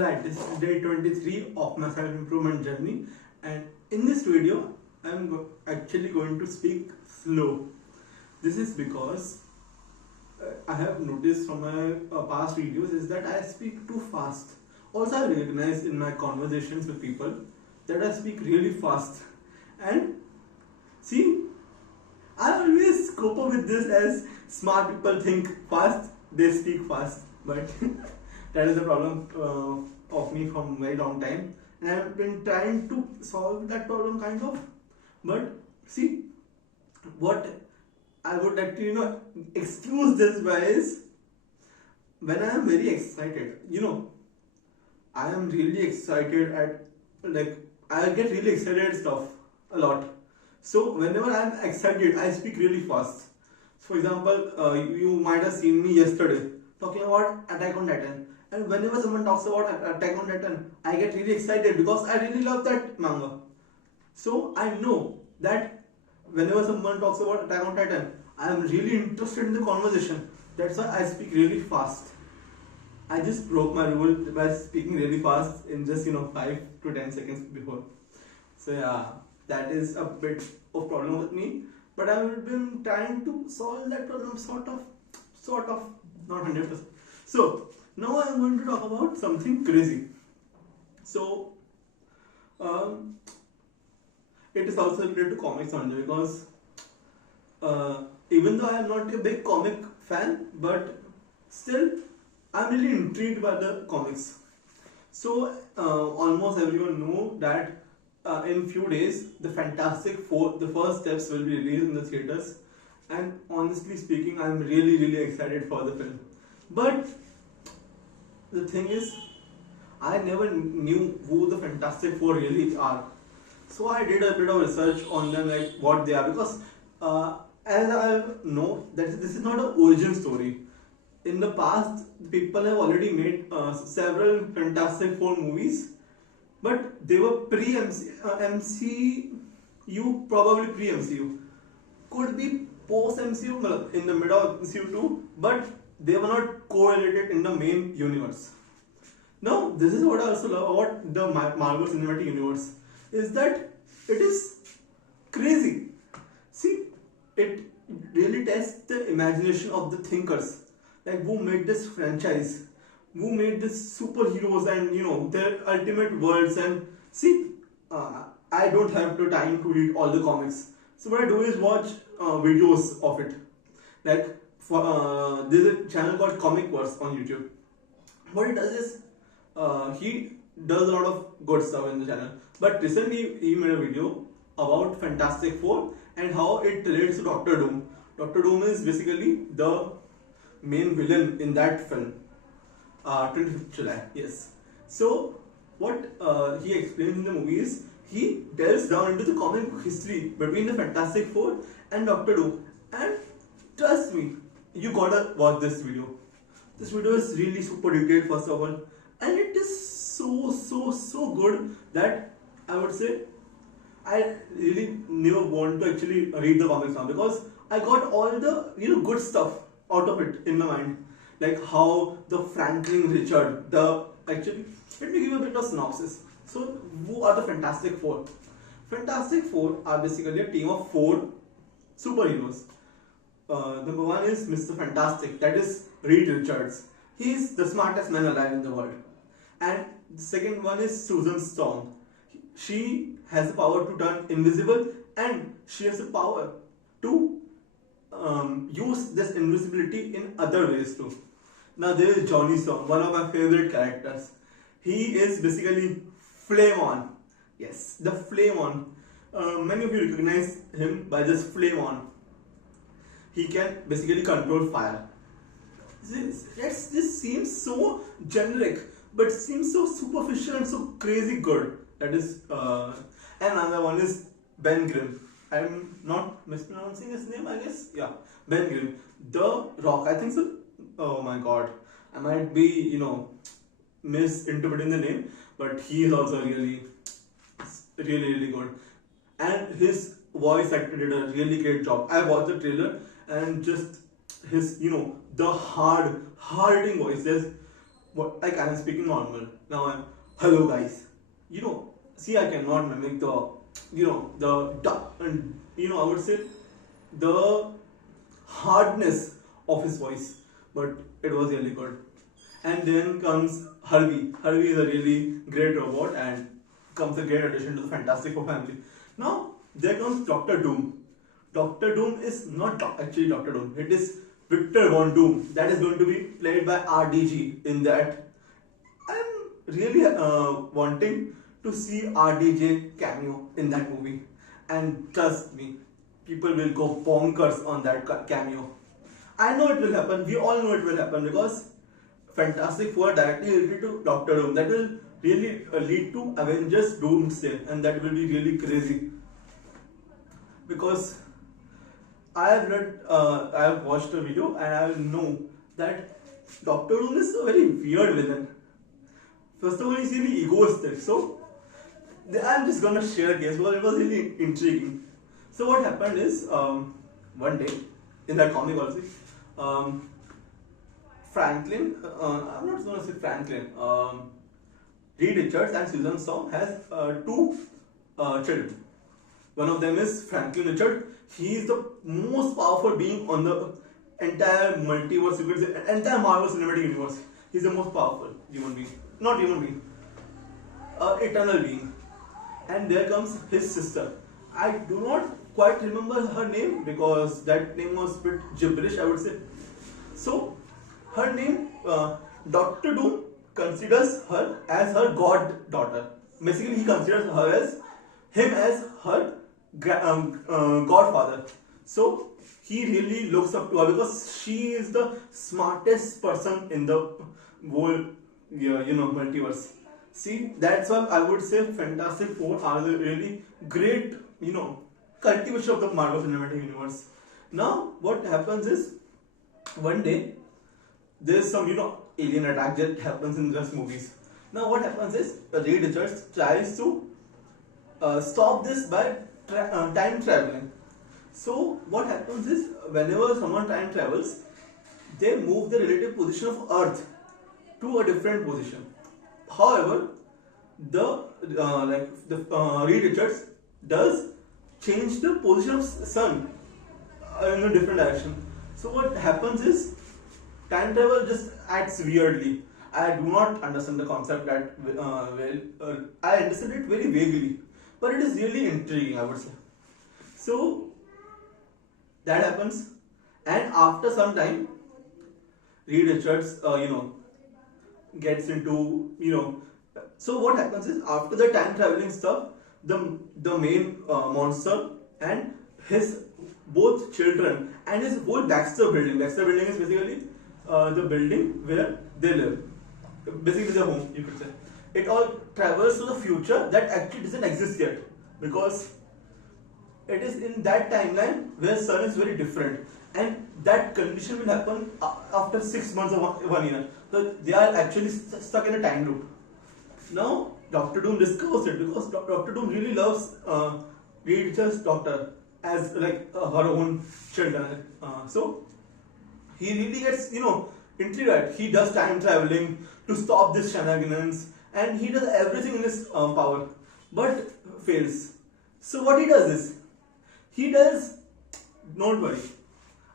Right, this is day 23 of my self-improvement journey, and in this video I'm actually going to speak slow. This is because I have noticed from my past videos is that I speak too fast. Also, I recognize in my conversations with people that I speak really fast, and see, I always cope up with this as smart people think fast, they speak fast, but that is the problem of me from a very long time, and I've been trying to solve that problem kind of. But see, what I would like to excuse this by is when I am very excited. I am really excited at like I get really excited at stuff a lot. So whenever I am excited, I speak really fast. For example, you might have seen me yesterday talking about Attack on Titan, and whenever someone talks about Attack on Titan, I get really excited because I really love that manga. So I know that whenever someone talks about Attack on Titan, I am really interested in the conversation. That's why I speak really fast. I just broke my rule by speaking really fast in just 5 to 10 seconds before. So yeah, that is a bit of problem with me. But I've been trying to solve that problem sort of, not 100%. So now I'm going to talk about something crazy. So it is also related to comics only because even though I am not a big comic fan, but still I'm really intrigued by the comics. So almost everyone know that in few days the Fantastic Four, the first steps will be released in the theaters, and honestly speaking, I'm really excited for the film. But the thing is, I never knew who the Fantastic Four really are. So I did a bit of research on them, like what they are, because as I know that this is not an origin story. In the past, people have already made several Fantastic Four movies, but they were MCU, probably pre-MCU. Could be post-MCU, in the middle of MCU too, but they were not correlated in the main universe. Now, this is what I also love about the Marvel Cinematic Universe, is that it is crazy. See, it really tests the imagination of the thinkers, like who made this franchise, who made this superheroes and their ultimate worlds. And see, I don't have the time to read all the comics, so what I do is watch videos of it. Like there's a channel called Comicverse on YouTube. What he does is he does a lot of good stuff in the channel, but recently he made a video about Fantastic Four and how it relates to Doctor Doom. Doctor Doom is basically the main villain in that film. 25th July, yes. So what he explains in the movie is he delves down into the comic book history between the Fantastic Four and Doctor Doom. And trust me, you gotta watch this video. This video is really super detailed, first of all, and it is so good that I would say I really never want to actually read the comics now, because I got all the good stuff out of it in my mind, like how the Franklin Richard, actually let me give you a bit of synopsis. So who are the Fantastic Four? Fantastic Four are basically a team of 4 superheroes. Number 1 is Mr. Fantastic, that is Reed Richards. He is the smartest man alive in the world. And the second one is Susan Storm. She has the power to turn invisible, and she has the power to use this invisibility in other ways too. Now there is Johnny Storm, one of my favorite characters. He is basically Flame On. Yes, the Flame On. Many of you recognize him by just Flame On. He can basically control fire. This seems so generic, but seems so superficial and so crazy good. That is, and another one is Ben Grimm. I'm not mispronouncing his name, I guess. Yeah, Ben Grimm. The Rock, I think so. Oh my god. I might be, misinterpreting the name, but he is also really good. And his voice actor did a really great job. I watched the trailer and just his, the hard hitting voice. what, like I'm speaking normal. Now I'm hello guys. You know, see, I cannot mimic the, the and I would say the hardness of his voice, but it was really good. And then comes Harvey. Harvey is a really great robot and comes a great addition to the Fantastic Four family. Now there comes Doctor Doom. Doctor Doom is not actually Doctor Doom. It is Victor Von Doom. That is going to be played by RDG in that. I'm really wanting to see RDJ cameo in that movie, and trust me, people will go bonkers on that cameo. I know it will happen. We all know it will happen because Fantastic Four directly related to Doctor Doom. That will really lead to Avengers Doomsday, and that will be really crazy. Because I have watched a video and I know that Doctor Doom is a very weird villain. First of all, he's really egoistic. So I'm just gonna share a case because it was really intriguing. So what happened is one day in that comic also, Franklin, I'm not gonna say Franklin, Reed Richards and Susan Song has two children. One of them is Franklin Richards. He is the most powerful being on the entire multiverse, you could say, entire Marvel Cinematic Universe. He's the most powerful human being. Not human being, eternal being. And there comes his sister. I do not quite remember her name because that name was a bit gibberish, I would say. So, her name, Dr. Doom considers her as her goddaughter. Basically, he considers him as her godfather. So he really looks up to her because she is the smartest person in the whole multiverse. See, that's why I would say Fantastic Four are the really great cultivation of the Marvel Cinematic Universe. Now what happens is, one day there's some alien attack that happens in these movies. Now what happens is Reed Richards tries to stop this by time traveling. So what happens is, whenever someone time travels, they move the relative position of Earth to a different position. However, the Reed Richards does change the position of Sun in a different direction. So what happens is, time travel just acts weirdly. I do not understand the concept that well. I understand it very vaguely, but it is really intriguing, I would say. So that happens, and after some time, Reed Richards, gets into So what happens is, after the time traveling stuff, the main monster and his both children and his whole Baxter building. Baxter building is basically the building where they live, basically their home, you could say. It all travels to the future that actually doesn't exist yet, because it is in that timeline where Sun is very different, and that condition will happen after 6 months or 1 year. So they are actually stuck in a time loop. Now Doctor Doom discovers it because Doctor Doom really loves Reed Richards' daughter as like her own children. So he really gets intrigued. He does time traveling to stop this shenanigans, and he does everything in his power, but fails. So what he does is, don't worry,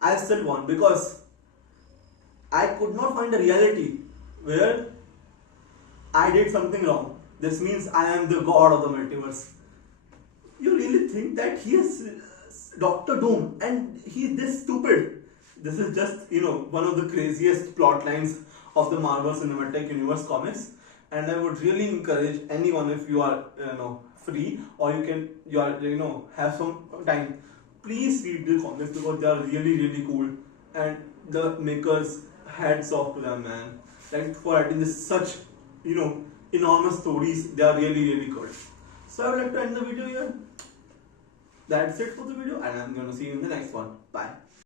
I still won, because I could not find a reality where I did something wrong. This means I am the god of the multiverse. You really think that he is Doctor Doom and he is this stupid? This is just one of the craziest plot lines of the Marvel Cinematic Universe comics, and I would really encourage anyone, if you are free, or you are have some time, please read the comics, because they are really really cool, and the makers, hats off to them, man. Like, for writing this such enormous stories, they are really really good. So I would like to end the video here. That's it for the video, and I'm gonna see you in the next one. Bye.